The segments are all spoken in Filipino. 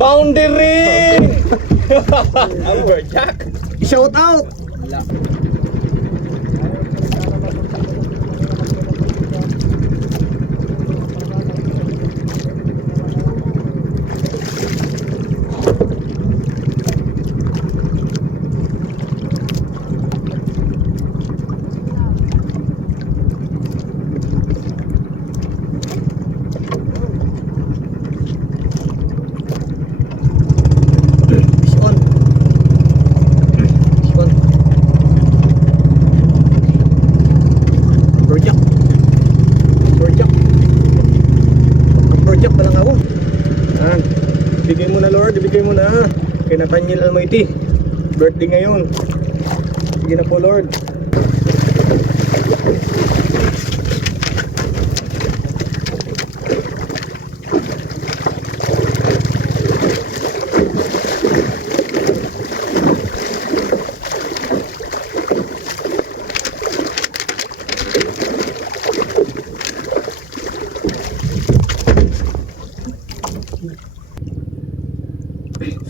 Boundary! Lumberjack! Shout out! Ibigay mo na Lord, ibigay mo na kay Nathaniel Almighty. Birthday ngayon. Sige na po Lord.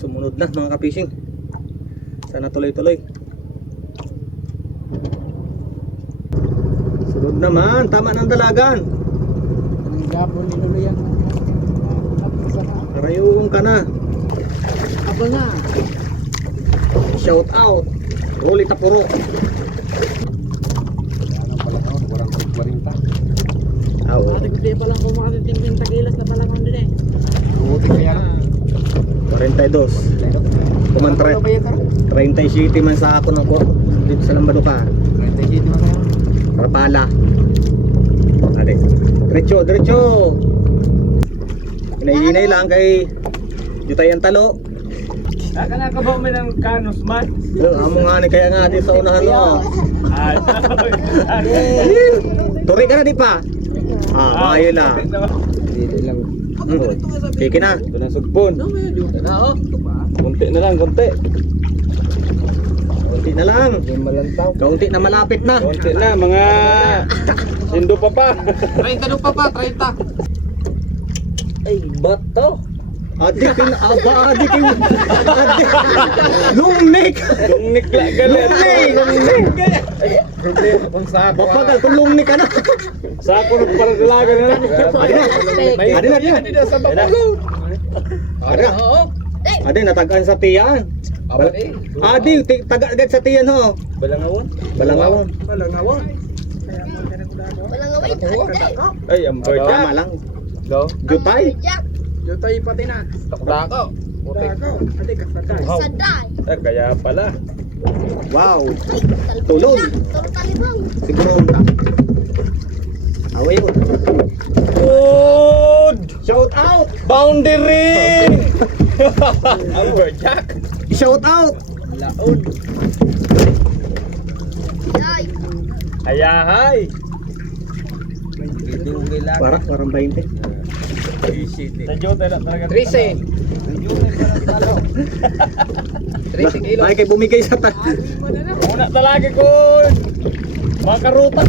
Sumunod na mga kapising. Sana tuloy-tuloy. Sunod naman, tama ng dalagan. Ang gabon ni Lolo yan. Karayong ka na. Aba nga. Shout out. Rolly Tapuro. Anong palangon? 40. Aw. Ate ko di pa lang kumakating tagilas na palangon din eh. Buti kaya na. 42. Kumantre. 37 man sa ako ng ko dito sa Lambaduka. 27 man kayo. Parpala. Ade. Diretso, diretso. Inay-inay lang kay Jutay ang talo. Saka na ka ba may ng kanos man? Amo nga ni kaya nga di sa unahan no. Turi ka na di pa. Ayun na. Dili lang. Sige na. Ito na sugpon. Na oh. Kunti na lang, kunti. Kunti na lang. Yung malantaw. Kaunti na malapit na. Kunti na, mga sindo pa pa. 30 pa pa, 30. Ay, bato. Adik kin aba adik kin. Lumnik. Lungnik lang galit. Lungnik. Problema kung sako. Bapagal kung lumnik ka na. Sako na parang dalaga na lang. Adi na. Hindi na sa bakulo. Ada. Adi natagaan sa tiyan. Aban eh. Adi taga agad sa tiyan ho. Balangawon. Balangawon. Palangawon. Ay, ang Tama bird. lang. Go. Jutay. Jutay pati na. Takdako. Dako. Ate ka saday. Ah, kaya pala. Wow. Tulog. Siguro unta. Away yun. Good. Shout out. Boundary. Lumberjack. Shout out. Laon. Ayahay. Parang 20. Sa Jota na talaga. 13. 13 kilo. Ay kay bumigay sa ta. Una talaga ko. Makarutak.